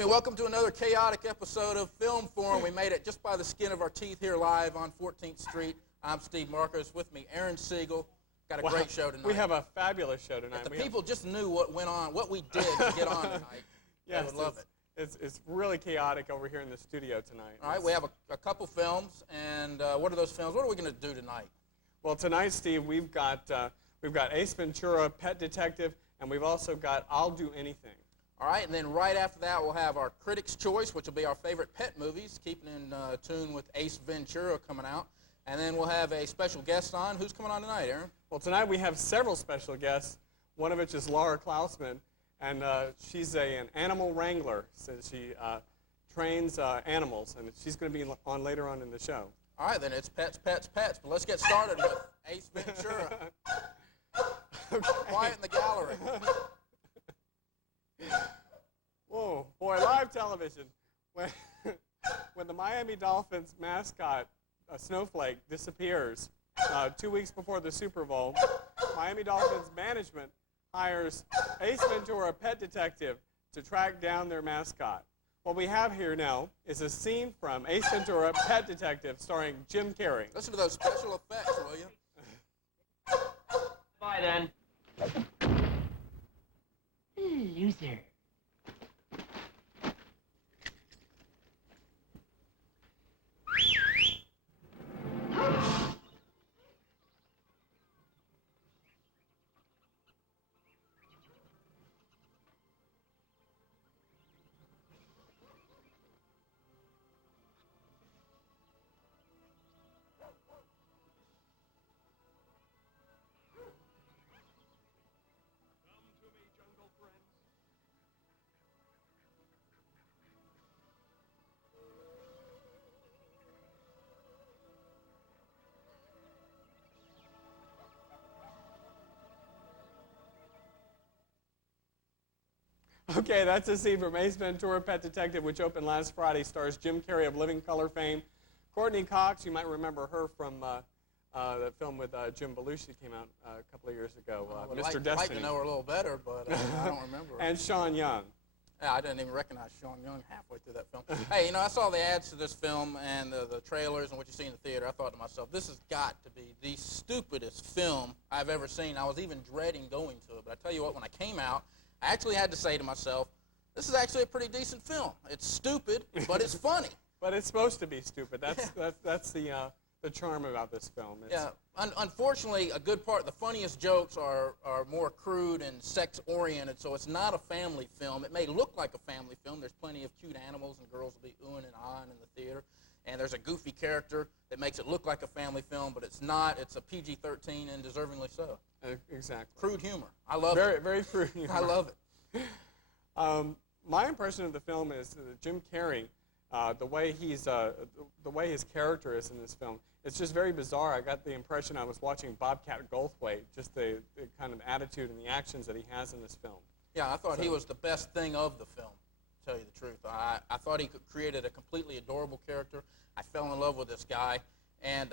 evening. Welcome to another chaotic episode of Film Forum. We made it just by the skin of our teeth here live on 14th Street. I'm Steve Markos. With me, Aron Siegel. Got a great show tonight. We have a fabulous show tonight. If the people just knew what went on, what we did to get on tonight, they would love it. It's really chaotic over here in the studio tonight. All right, we have a couple films, and what are those films? What are we going to do tonight? Well, tonight, Steve, we've got Ace Ventura, Pet Detective, and we've also got I'll Do Anything. All right, and then right after that, we'll have our Critics' Choice, which will be our favorite pet movies, keeping in tune with Ace Ventura coming out. And then we'll have a special guest on. Who's coming on tonight, Aron? Well, tonight we have several special guests, one of which is Laura Klauseman, and she's an animal wrangler, so she trains animals, and she's going to be on later on in the show. All right, then it's pets, pets, pets. But let's get started with Ace Ventura. Okay. Quiet in the gallery. Whoa, boy, live television. When the Miami Dolphins mascot, Snowflake, disappears 2 weeks before the Super Bowl, Miami Dolphins management hires Ace Ventura, Pet Detective, to track down their mascot. What we have here now is a scene from Ace Ventura, Pet Detective, starring Jim Carrey. Listen to those special effects, will you? Bye, then. Loser. Okay, that's a scene from Ace Ventura, Pet Detective, which opened last Friday. Stars Jim Carrey of Living Color fame. Courtney Cox, you might remember her from the film with Jim Belushi that came out a couple of years ago, Mr. Destiny. I'd like to know her a little better, but I don't remember her. And Sean Young. Yeah, I didn't even recognize Sean Young halfway through that film. Hey, you know, I saw the ads to this film and the trailers and what you see in the theater. I thought to myself, this has got to be the stupidest film I've ever seen. I was even dreading going to it. But I tell you what, when I came out, I actually had to say to myself, this is actually a pretty decent film. It's stupid, but it's funny. But it's supposed to be stupid. That's the charm about this film. Yeah. Unfortunately, a good part, the funniest jokes are more crude and sex-oriented, so it's not a family film. It may look like a family film. There's plenty of cute animals, and girls will be oohing and ahhing in the theater. And there's a goofy character that makes it look like a family film, but it's not. It's a PG-13, and deservingly so. Exactly. Crude humor. I love it. Very crude humor. I love it. My impression of the film is Jim Carrey, the way his character is in this film. It's just very bizarre. I got the impression I was watching Bobcat Goldthwait, just the kind of attitude and the actions that he has in this film. Yeah, I thought he was the best thing of the film, to tell you the truth. I thought he created a completely adorable character. I fell in love with this guy, and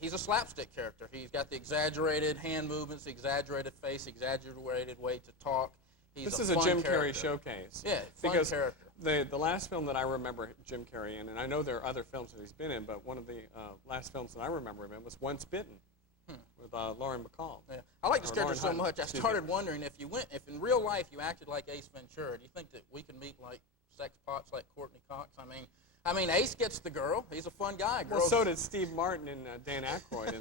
he's a slapstick character. He's got the exaggerated hand movements, the exaggerated face, exaggerated way to talk. This is a Jim Carrey showcase. Yeah, fun because character. The last film that I remember Jim Carrey in, and I know there are other films that he's been in, but one of the last films that I remember him in was Once Bitten with Lauren Bacall. Yeah. I like this character so much, I started wondering if in real life you acted like Ace Ventura, do you think that we could meet like sex pots like Courtney Cox? I mean, Ace gets the girl. He's a fun guy. Well, so did Steve Martin and Dan Aykroyd in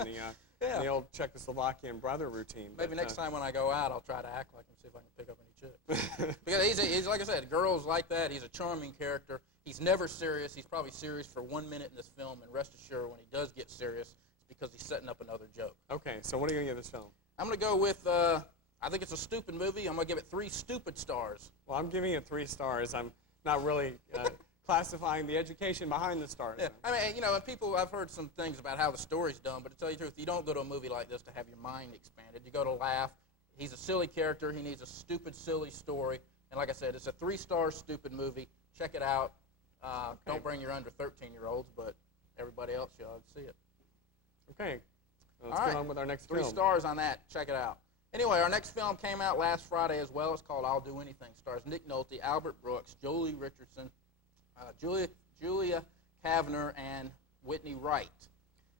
the old Czechoslovakian brother routine. Maybe next time when I go out, I'll try to act like him, see if I can pick up any chicks. Because he's like I said, girls like that. He's a charming character. He's never serious. He's probably serious for 1 minute in this film, and rest assured, when he does get serious, it's because he's setting up another joke. Okay, so what are you going to give this film? I'm going to go with, I think it's a stupid movie. I'm going to give it 3 stupid stars. Well, I'm giving it 3 stars. I'm not really classifying the education behind the stars. Yeah. I mean, you know, and people, I've heard some things about how the story's done, but to tell you the truth, you don't go to a movie like this to have your mind expanded. You go to laugh. He's a silly character. He needs a stupid, silly story. And like I said, it's a 3-star stupid movie. Check it out. Okay. Don't bring your under 13-year-olds, but everybody else should see it. Okay. Let's get on with our next film. 3 stars on that. Check it out. Anyway, our next film came out last Friday as well. It's called I'll Do Anything. Stars Nick Nolte, Albert Brooks, Jolie Richardson, Julia Kavner, and Whitney Wright.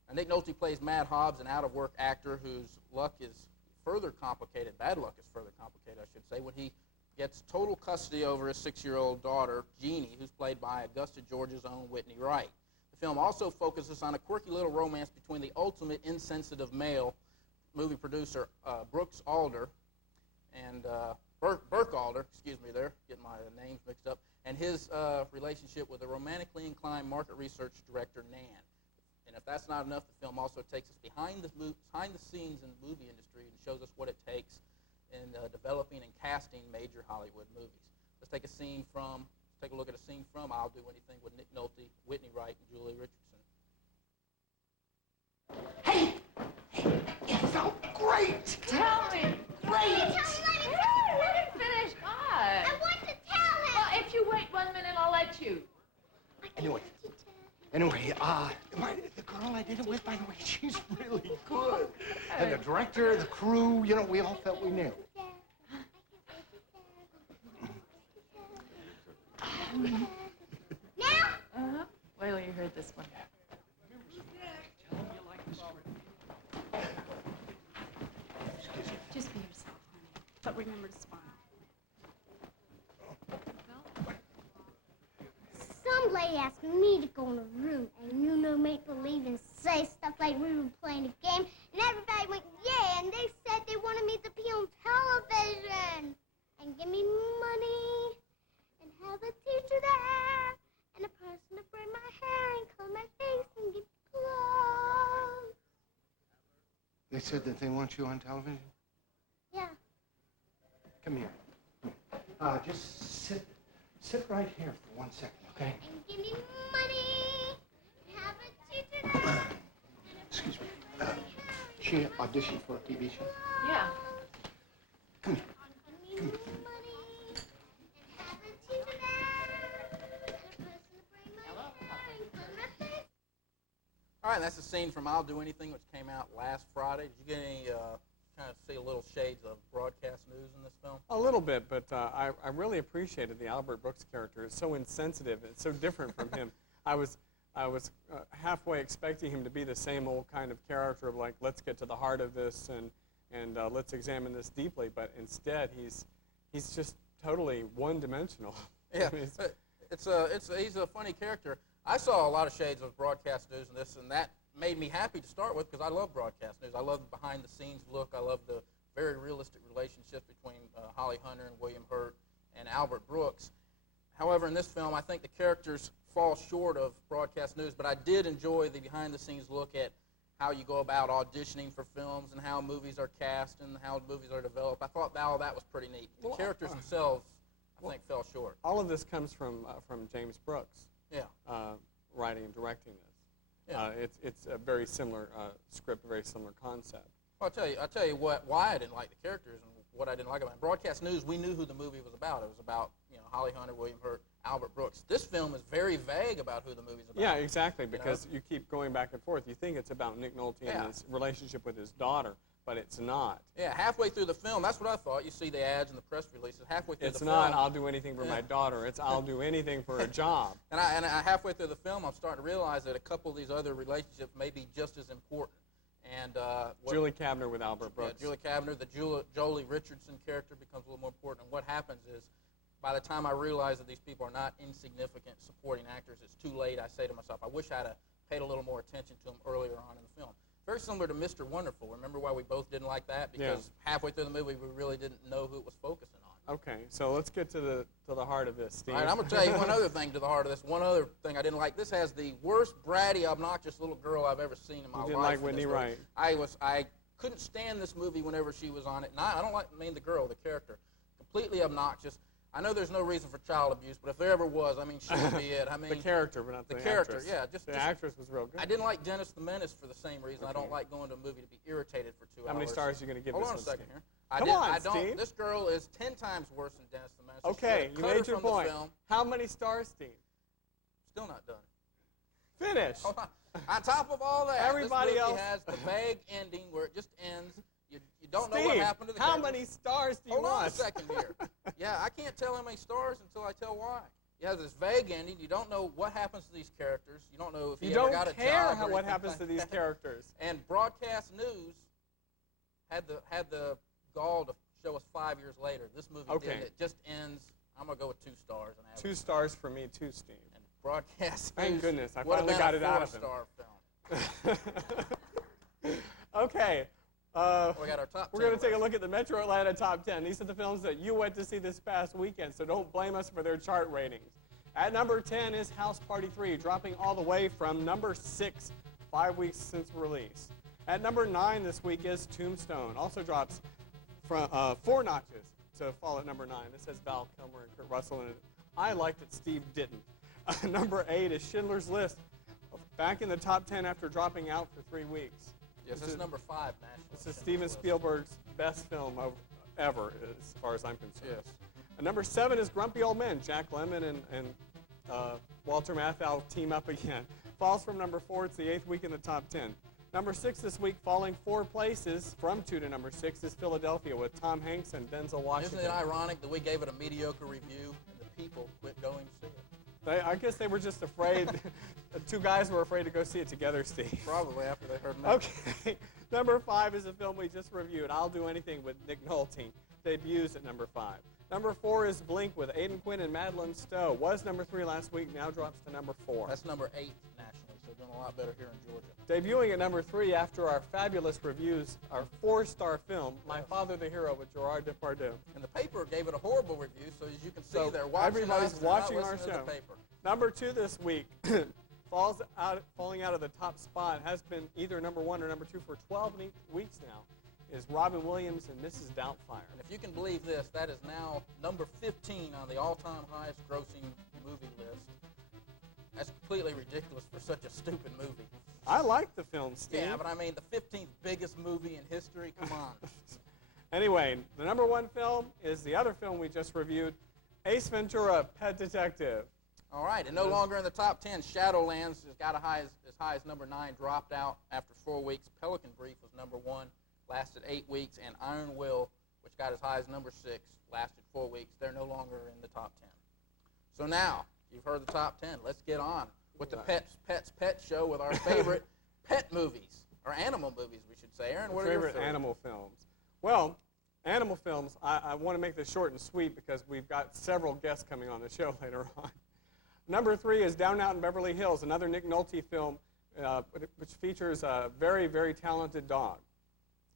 Now, Nick Nolte plays Mad Hobbs, an out-of-work actor whose luck is further complicated, bad luck is further complicated, I should say, when he gets total custody over his 6-year-old daughter, Jeannie, who's played by Augusta Georgia's own Whitney Wright. The film also focuses on a quirky little romance between the ultimate insensitive male movie producer Brooks Alder and Burke Alder, excuse me there, getting my names mixed up, and his relationship with a romantically inclined market research director, Nan. And if that's not enough, the film also takes us behind the scenes in the movie industry and shows us what it takes in developing and casting major Hollywood movies. Let's take a look at a scene from I'll Do Anything with Nick Nolte, Whitney Wright, and Julie Richardson. Hey! It felt great! Tell me. Great! Let him finish. God. I want to tell him. Well, if you wait 1 minute, I'll let you. Anyway, the girl I did it with, by the way, she's really good. And the director, the crew, we all felt we knew. Now? Uh-huh. Wait till you heard this one. Just be yourself, honey. But remember to smile. Some lady asked me to go in a room and make believe and say stuff like we were playing a game, and everybody went, yeah, and they said they wanted me to be on television and give me money and have a teacher there and a person to braid my hair and color my face and give clothes. They said that they want you on television? Yeah. Come here. Just sit right here for 1 second, okay? And give me money and have a teacher there. Excuse me. She auditioned for a TV show? Yeah. Come here. Give me money and have a teacher there and a person to braid my hair and color my face. All right, that's a scene from I'll Do Anything, which came out last Friday. Did you get any kind of see a little shades of broadcast news in this film? A little bit, but I really appreciated the Albert Brooks character. It's so insensitive. It's so different from him. I was halfway expecting him to be the same old kind of character of like, let's get to the heart of this and let's examine this deeply. But instead, he's just totally one-dimensional. Yeah, he's a funny character. I saw a lot of shades of broadcast news in this, and that made me happy to start with because I love broadcast news. I love the behind-the-scenes look. I love the very realistic relationship between Holly Hunter and William Hurt and Albert Brooks. However, in this film, I think the characters fall short of broadcast news, but I did enjoy the behind-the-scenes look at how you go about auditioning for films and how movies are cast and how movies are developed. I thought all that was pretty neat. The characters themselves, I think, fell short. All of this comes from James Brooks. Yeah. Writing and directing this. Yeah. It's a very similar script, a very similar concept. Well, I'll tell you why I didn't like the characters and what I didn't like about it. Broadcast news, we knew who the movie was about. It was about Holly Hunter, William Hurt, Albert Brooks. This film is very vague about who the movie's about. Yeah, exactly, because you keep going back and forth. You think it's about Nick Nolte and his relationship with his daughter, but it's not. Yeah, halfway through the film, that's what I thought. You see the ads and the press releases. Halfway through It's the not, film, I'll do anything for my daughter. It's, I'll do anything for a job. And I halfway through the film, I'm starting to realize that a couple of these other relationships may be just as important. And Julie Kavner with Albert Brooks. Yeah, Julie Kavner, the Jolie Richardson character becomes a little more important. And what happens is, by the time I realize that these people are not insignificant supporting actors, it's too late. I say to myself, I wish I'd have paid a little more attention to them earlier on in the film. Very similar to Mr. Wonderful. Remember why we both didn't like that? Because halfway through the movie, we really didn't know who it was focusing on. Okay, so let's get to the heart of this, Steve. All right, I'm going to tell you one other thing to the heart of this. One other thing I didn't like. This has the worst, bratty, obnoxious little girl I've ever seen in my life. You didn't like Whitney Wright. I couldn't stand this movie whenever she was on it. And I don't mean the girl, the character. Completely obnoxious. I know there's no reason for child abuse, but if there ever was, I mean, she would be it. I mean, the character, but not the character. Actress. Yeah, the actress was real good. I didn't like Dennis the Menace for the same reason. Okay. I don't like going to a movie to be irritated for 2 hours. How many stars are you going to give Hold this on a one, second Steve? here. I don't. Steve. This girl is 10 times worse than Dennis the Menace. Okay, you made your point. How many stars, Steve? Still not done. Finish. Hold on. On top of all that, Everybody this movie else has the vague ending where it just ends. You don't know what Steve, happened to the how characters. many stars do you Hold on a want? second here. Yeah, I can't tell how many stars until I tell why. You have this vague ending. You don't know what happens to these characters. You don't know if You he ever don't got a care job or what anything happens like to these that. characters. And broadcast news had the gall to show us 5 years later. This movie Okay. did. It just ends. I'm gonna go with 2 stars. And 2 stars for me too, Steve. And broadcast Thank news goodness, I would have finally been got a it out of him. 4-star film. Okay. We got our top 10. We're going to take a look at the Metro Atlanta Top 10. These are the films that you went to see this past weekend, so don't blame us for their chart ratings. At number 10 is House Party 3, dropping all the way from number 6, 5 weeks since release. At number 9 this week is Tombstone, also drops from 4 notches to fall at number 9. This has Val Kilmer and Kurt Russell in it. I liked it, Steve didn't. Number 8 is Schindler's List, back in the top 10 after dropping out for 3 weeks. Yes, this is number 5 nationally. This is Steven Spielberg's best film ever, as far as I'm concerned. Yes. And number 7 is Grumpy Old Men. Jack Lemmon and Walter Matthau team up again. Falls from number 4. It's the 8th week in the top 10. Number 6 this week, falling 4 places from 2 to number 6, is Philadelphia with Tom Hanks and Denzel Washington. Isn't it ironic that we gave it a mediocre review and the people quit going to see it? I guess they were just afraid. 2 guys were afraid to go see it together, Steve. Probably after they heard me. Okay. Number 5 is a film we just reviewed, I'll Do Anything, with Nick Nolte. Debuts at number 5. Number 4 is Blink with Aidan Quinn and Madeline Stowe. Was number 3 last week, now drops to number 4. That's number 8 nationally, so doing a lot better here in Georgia. Debuting at number 3 after our fabulous reviews, our 4-star film, My Father the Hero with Gerard Depardieu. And the paper gave it a horrible review, so as you can see, So they're watching everybody's us and not watching our listening to show. the paper. Number 2 this week, falling out of the top spot, has been either number 1 or number 2 for 12 weeks now, is Robin Williams and Mrs. Doubtfire. And if you can believe this, that is now number 15 on the all-time highest grossing movie list. That's completely ridiculous for such a stupid movie. I like the film, Steve. Yeah, but I mean, the 15th biggest movie in history? Come on. Anyway, the number 1 film is the other film we just reviewed, Ace Ventura, Pet Detective. All right, and no longer in the top 10. Shadowlands has got as high as number 9, dropped out after 4 weeks. Pelican Brief was number 1, lasted 8 weeks. And Iron Will, which got as high as number 6, lasted 4 weeks. They're no longer in the top 10. So now, you've heard the top 10. Let's get on with the Pet Show with our favorite pet movies, or animal movies, we should say. Aaron, what are your favorite animal films? Well, animal films, I want to make this short and sweet because we've got several guests coming on the show later on. Number 3 is Down Out in Beverly Hills, another Nick Nolte film which features a very, very talented dog.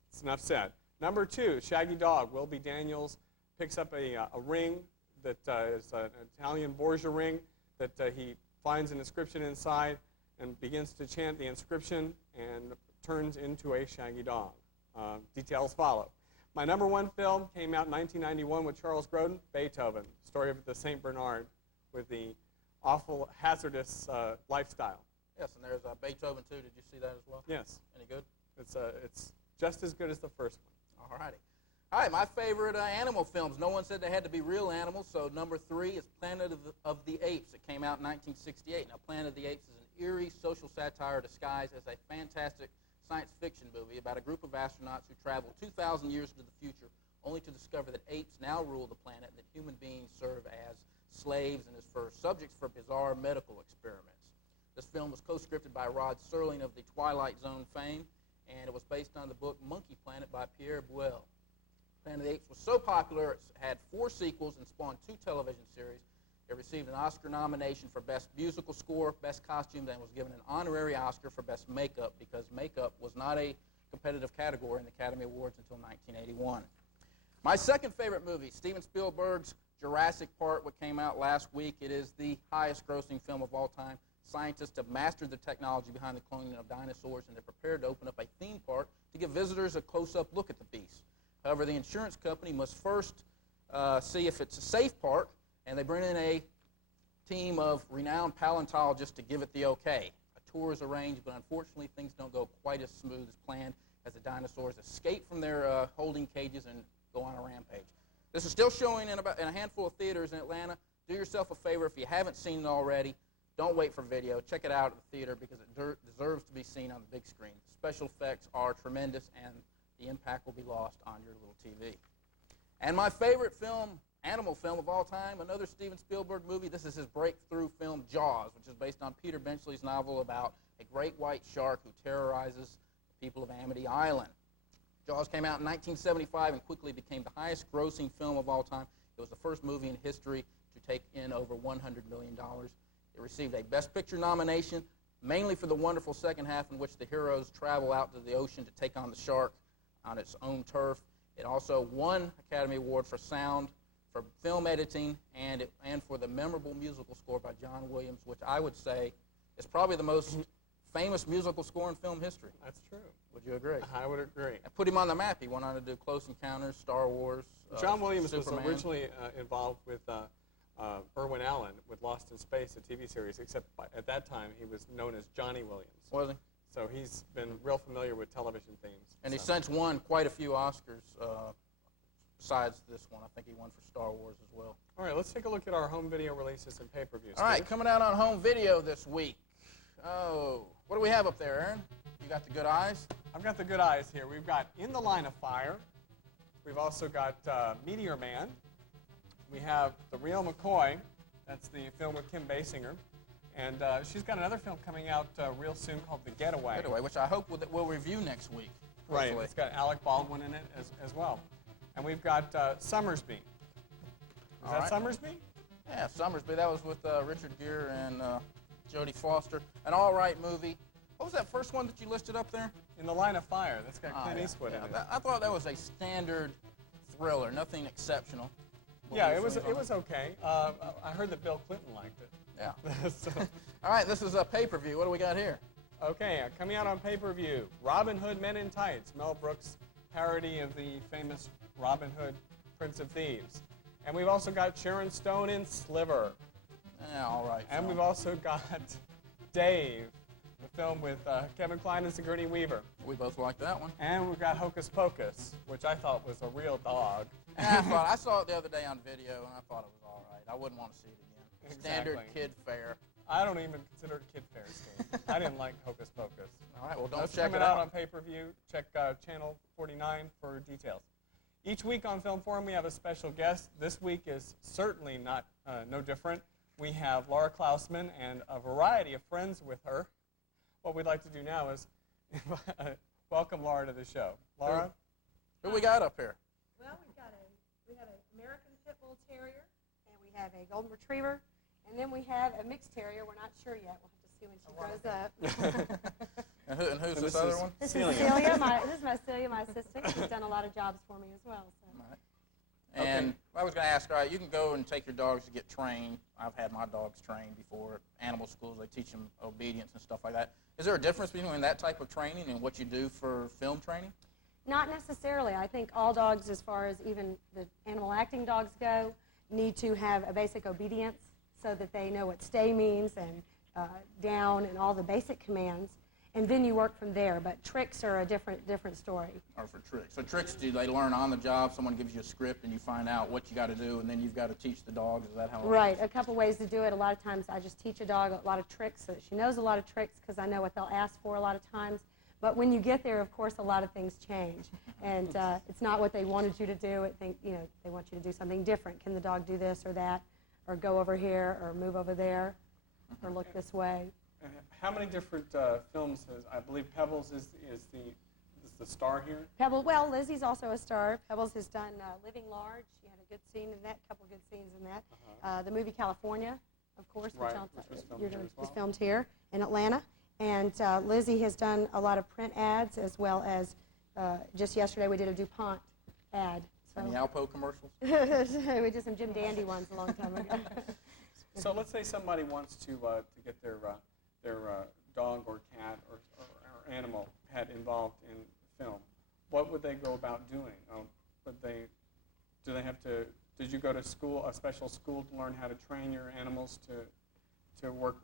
It's enough said. Number 2, Shaggy Dog. Will B. Daniels picks up a ring that is an Italian Borgia ring that he finds an inscription inside and begins to chant the inscription and turns into a shaggy dog. Details follow. My number 1 film came out in 1991 with Charles Grodin, Beethoven, story of the St. Bernard with the awful, hazardous lifestyle. Yes, and there's Beethoven, too. Did you see that as well? Yes. Any good? It's just as good as the first one. All righty. All right, my favorite animal films. No one said they had to be real animals, so number 3 is Planet of the Apes. It came out in 1968. Now, Planet of the Apes is an eerie social satire disguised as a fantastic science fiction movie about a group of astronauts who travel 2,000 years into the future only to discover that apes now rule the planet and that human beings serve as slaves and as for subjects for bizarre medical experiments. This film was co-scripted by Rod Serling of the Twilight Zone fame, and it was based on the book Monkey Planet by Pierre Boulle. Planet of the Apes was so popular, it had 4 sequels and spawned 2 television series. It received an Oscar nomination for Best Musical Score, Best Costumes, and was given an honorary Oscar for Best Makeup because makeup was not a competitive category in the Academy Awards until 1981. My second favorite movie, Steven Spielberg's Jurassic Park, what came out last week. It is the highest grossing film of all time. Scientists have mastered the technology behind the cloning of dinosaurs, and they're prepared to open up a theme park to give visitors a close-up look at the beast. However, the insurance company must first see if it's a safe park, and they bring in a team of renowned paleontologists to give it the okay. A tour is arranged, but unfortunately things don't go quite as smooth as planned as the dinosaurs escape from their holding cages and go on a rampage. This is still showing in a handful of theaters in Atlanta. Do yourself a favor if you haven't seen it already. Don't wait for video. Check it out at the theater because it deserves to be seen on the big screen. Special effects are tremendous, and the impact will be lost on your little TV. And my favorite film, animal film of all time, another Steven Spielberg movie. This is his breakthrough film, Jaws, which is based on Peter Benchley's novel about a great white shark who terrorizes the people of Amity Island. Jaws came out in 1975 and quickly became the highest grossing film of all time. It was the first movie in history to take in over $100 million. It received a Best Picture nomination, mainly for the wonderful second half in which the heroes travel out to the ocean to take on the shark on its own turf. It also won Academy Award for sound, for film editing, and for the memorable musical score by John Williams, which I would say is probably the most famous musical score in film history. That's true. Would you agree? I would agree. And put him on the map. He went on to do Close Encounters, Star Wars, John Williams Superman. was originally involved with Irwin Allen with Lost in Space, a TV series, except at that time he was known as Johnny Williams. Was he? So he's been real familiar with television themes. And he's since won quite a few Oscars besides this one. I think he won for Star Wars as well. All right, let's take a look at our home video releases and pay-per-views. All right, coming out on home video this week. Oh, what do we have up there, Aaron? You got the good eyes? I've got the good eyes here. We've got In the Line of Fire. We've also got Meteor Man. We have The Real McCoy. That's the film with Kim Basinger. And she's got another film coming out real soon called The Getaway. Getaway, which I hope we'll review next week. Right, hopefully. it's got Alec Baldwin in it as well. And we've got Summersby. Is that Summersby? Yeah, Summersby. That was with Richard Gere and Jodie Foster. An all-right movie. What was that first one that you listed up there? In the Line of Fire. That's got Clint Eastwood in it. I thought that was a standard thriller, nothing exceptional. Yeah, it was okay. I heard that Bill Clinton liked it. Yeah. So, all right, this is a pay-per-view. What do we got here? okay, coming out on pay-per-view, Robin Hood Men in Tights, Mel Brooks' parody of the famous Robin Hood, Prince of Thieves. And we've also got Sharon Stone in Sliver. Yeah, all right. And we've also got Dave, the film with Kevin Kline and Sigourney Weaver. We both like that one. And we've got Hocus Pocus, which I thought was a real dog. Yeah, I saw it the other day on video, and I thought it was all right. I wouldn't want to see it again. Standard Exactly. kid fare. I don't even consider it kid fare, Steve. I didn't like Hocus Pocus. All right, well, don't That's check coming it out out. on pay-per-view. Check channel 49 for details. Each week on Film Forum, we have a special guest. This week is certainly not no different. We have Laura Klauseman and a variety of friends with her. What we'd like to do now is welcome Laura to the show. Laura? Who we got up here? Well, we have an American Pit Bull Terrier, and we have a Golden Retriever, and then we have a Mixed Terrier. We're not sure yet. We'll have to see when she grows up. And who's So this this other is one? This Celia. is Celia. This is my Celia, my assistant. She's done a lot of jobs for me as well. So. All right. And I was going to ask, all right, you can go and take your dogs to get trained. I've had my dogs trained before at animal schools. They teach them obedience and stuff like that. Is there a difference between that type of training and what you do for film training? Not necessarily. I think all dogs, as far as even the animal acting dogs go, need to have a basic obedience so that they know what stay means and down and all the basic commands. And then you work from there. But tricks are a different story. Or for tricks? So tricks, do they learn on the job? Someone gives you a script and you find out what you got to do, and then you've got to teach the dogs? Is that how it Right. A couple ways to do it. A lot of times I just teach a dog a lot of tricks so that she knows a lot of tricks because I know what they'll ask for a lot of times. But when you get there, of course, a lot of things change. And it's not what they wanted you to do. They want you to do something different. Can the dog do this or that, or go over here, or move over there, or look this way? How many different films I believe Pebbles is the star here? Pebbles, well, Lizzie's also a star. Pebbles has done Living Large. She had a good scene in that, couple good scenes in that. The movie California, of course, Right, which which was filmed here as well. was filmed here in Atlanta. And Lizzie has done a lot of print ads, as well as just yesterday we did a DuPont ad. Any Alpo commercials? We did some Jim Dandy ones a long time ago. So let's say somebody wants to get their dog or cat or animal pet involved in film. What would they go about doing? Did you go to school, a special school, to learn how to train your animals to work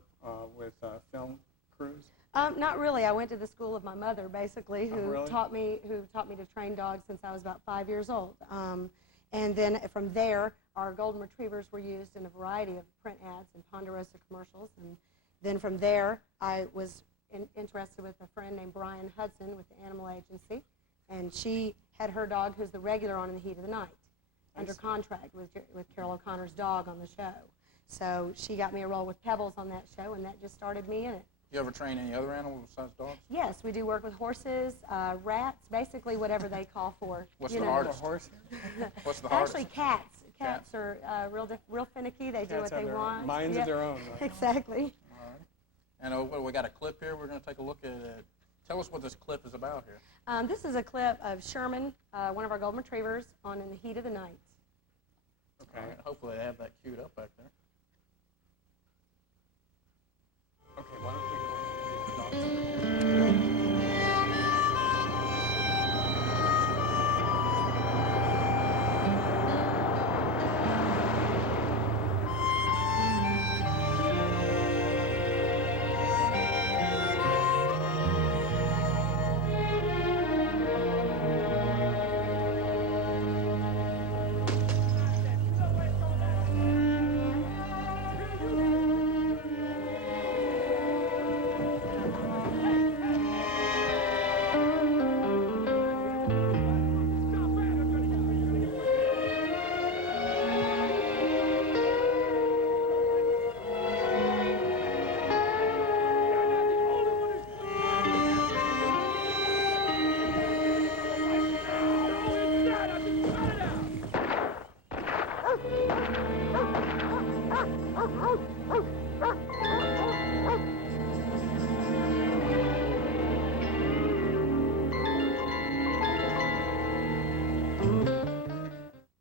with film crews? Not really. I went to the school of my mother, basically, who really? taught me to train dogs since I was about 5 years old. And then from there, our Golden Retrievers were used in a variety of print ads and Ponderosa commercials. And then from there, I was interested with a friend named Brian Hudson with the Animal Agency, And she had her dog, who's the regular on In the Heat of the Night, under contract with Carol O'Connor's dog on the show. So she got me a role with Pebbles on that show, and that just started me in it. You ever train any other animals besides dogs? Yes, we do work with horses, rats, basically whatever they call for. What's you the know. hardest? Horse? What's the hardest? Actually, cats. Cats are real finicky. They do Cats what have they their want. minds of their own. Right? Exactly. All right. And we got a clip here. We're going to take a look at it. Tell us what this clip is about here. This is a clip of Sherman, one of our golden retrievers, on In the Heat of the Night. Okay. All right. Hopefully they have that queued up back there. Okay, why don't we go ahead and do the dogs?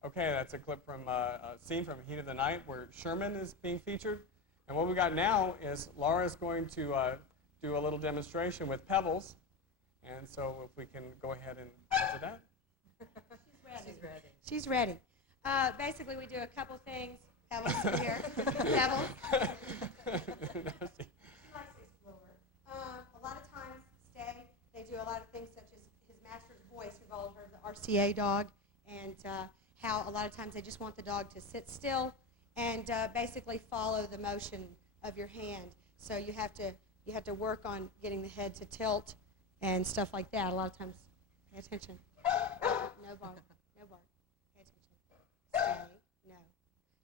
Okay, that's a clip from a scene from Heat of the Night where Sherman is being featured. And what we got now is Laura's going to do a little demonstration with Pebbles. And so if we can go ahead and answer that. She's ready. Basically, we do a couple things. Pebbles here. Pebbles. She likes to explore. A lot of times, Stay, they do a lot of things such as his master's voice. We've all heard the RCA dog, and how a lot of times they just want the dog to sit still and basically follow the motion of your hand. So you have to work on getting the head to tilt and stuff like that. A lot of times, pay attention. No bark. No bark. Pay attention. Stay. No.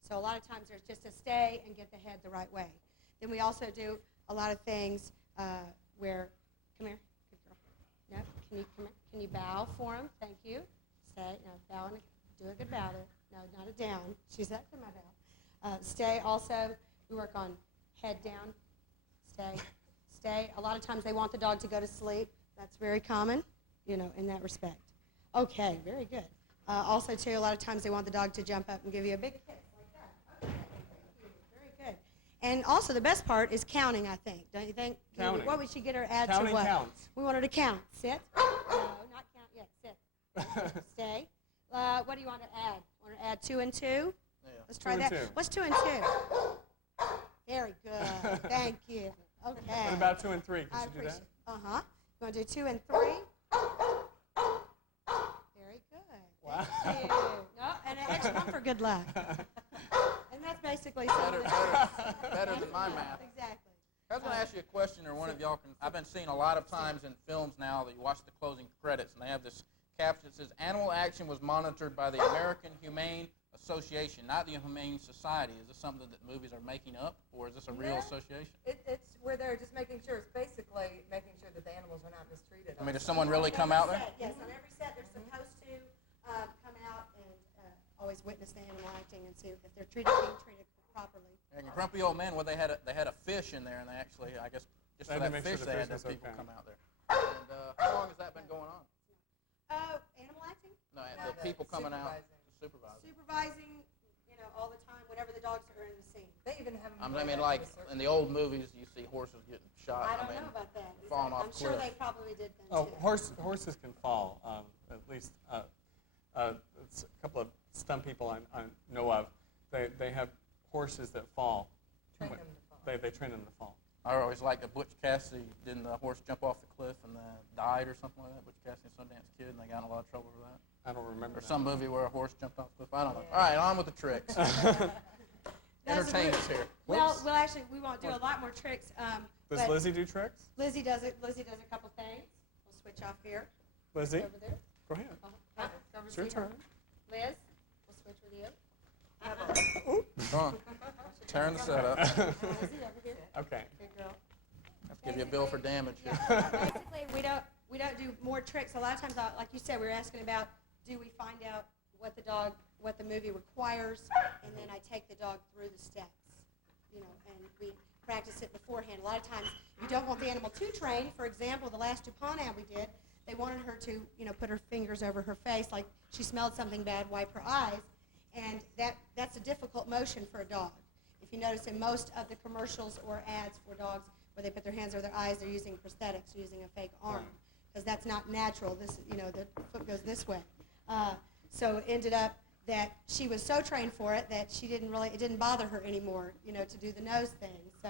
So a lot of times there's just a stay and get the head the right way. Then we also do a lot of things where, come here, good girl. No, can you come here? Can you bow for him? Thank you. Stay. No, bow and do a good bow there. No, not a down. She's that for my bow. Stay. Also, we work on head down. Stay. Stay. A lot of times they want the dog to go to sleep. That's very common, you know, in that respect. Okay, very good. Also, too, a lot of times they want the dog to jump up and give you a big kiss like that. Okay, thank you. Very good. And also, the best part is counting, I think. Don't you think? Counting. What would she get her add Counting to what? counts. We want her to count. Sit. No, not count yet. Sit. Stay. What do you want to add? Want to add 2 and 2? Yeah. Let's try 2 and that. 2. What's 2 and 2? Very good. Thank you. Okay. What about 2 and 3? Can I you do appreciate. that? You want to do 2 and 3? Very good. Wow. Thank you. No, and an extra one for good luck. And that's basically Better something. than my math. Exactly. I was going to ask you a question, or one of y'all can. I've been seeing a lot of times in films now that you watch the closing credits, and they have this caption that says, "Animal action was monitored by the American Humane Association, not the Humane Society." Is this something that movies are making up, or is this a real association? It's where they're just making sure, it's basically making sure that the animals are not mistreated. I mean, does someone really come out there? Yes, on every set they're supposed to come out and always witness the animal acting and see if they're being treated properly. And Grumpy Old Man, well, they had a fish in there, and they actually, I guess, just They for had to that make sure fish, the they fish had was people okay. come out there. And how long has that been going on? Animal acting? No, the people coming out to supervise. Supervising, you know, all the time whenever the dogs are in the scene. They even have them. I mean, like in the old movies, you see horses getting shot. I don't mean, know about that. falling off I'm sure cliffs. they probably did then Oh, too. horses can fall. At least it's a couple of stunt people I know of. They have horses that fall. Train them to fall. They train them to fall. I always liked that Butch Cassidy, didn't the horse jump off the cliff and died or something like that? Butch Cassidy, Sundance Kid, and they got in a lot of trouble for that. I don't remember. Or that. some movie where a horse jumped off the cliff. I don't know. All right, on with the tricks. Entertain us here. Well, actually, we won't do a lot more tricks. Does Lizzie do tricks? Lizzie does it. Lizzie does a couple things. We'll switch off here. Lizzie? Over there. Go ahead. It's your turn. Liz, we'll switch with you. Come on. Tearing the setup. Lizzie, over here. Okay. Good girl. Have to give you a bill for damage. Basically, we don't do more tricks. A lot of times, like you said, we were asking about, do we find out what the movie requires, and then I take the dog through the steps, and we practice it beforehand. A lot of times, you don't want the animal too trained. For example, the last DuPont ad we did, they wanted her to, put her fingers over her face, like she smelled something bad, wipe her eyes, and that's a difficult motion for a dog. If you notice, in most of the commercials or ads for dogs, where they put their hands over their eyes, they're using prosthetics, using a fake arm, because that's not natural. This, the foot goes this way. So it ended up that she was so trained for it that it didn't bother her anymore, to do the nose thing. So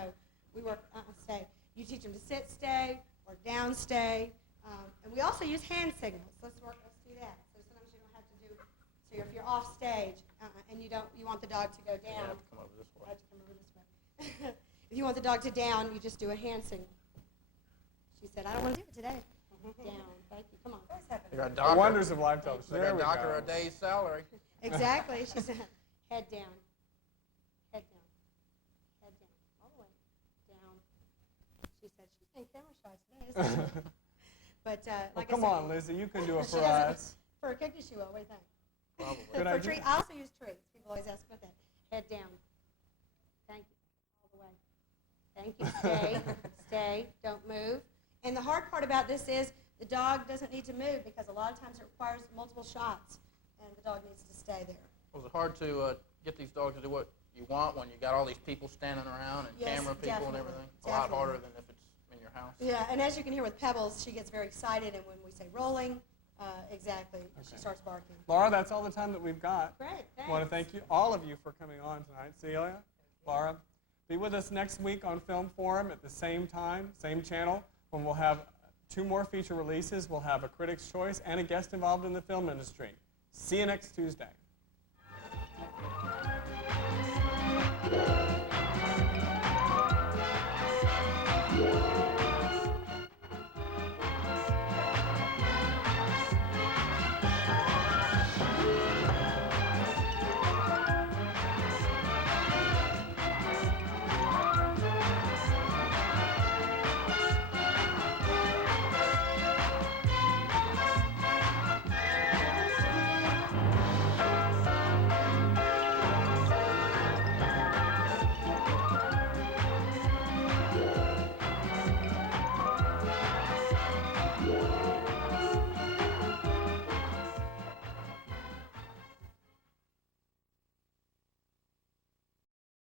we work, stay. You teach them to sit, stay, or down, stay. And we also use hand signals. Let's do that. So sometimes you don't have to do, so if you're off stage and you want the dog to go down. You have to come over this way. I have to come over this way. If you want the dog to down, you just do a hand signal. She said, I don't want to do it today. Down. Thank you. Come on. You got a The doctor. wonders of live television. They There got a we doctor go. a day's salary. Exactly. She said, head down. Head down. Head down. All the way. Down. She said, she's been camera shy today, isn't she? But like Come I said, on, Lizzie, you can do it she for doesn't- us. For a cookie, she will. What do you think? Probably. Good For idea. treat, I also use treats. People always ask about that. Head down. Thank you. All the way. Thank you. Stay. Stay. Don't move. And the hard part about this is the dog doesn't need to move because a lot of times it requires multiple shots, and the dog needs to stay there. Was it hard to get these dogs to do what you want when you got all these people standing around and Yes, camera people and definitely, everything? It's a lot definitely. harder than if it's in your house. Yeah, and as you can hear with Pebbles, she gets very excited, and when we say rolling, exactly, she starts barking. Laura, that's all the time that we've got. Great, thanks. I want to thank you, all of you, for coming on tonight. Celia, Laura, be with us next week on Film Forum at the same time, same channel, when we'll have 2 more feature releases. We'll have a Critics' Choice and a guest involved in the film industry. See you next Tuesday.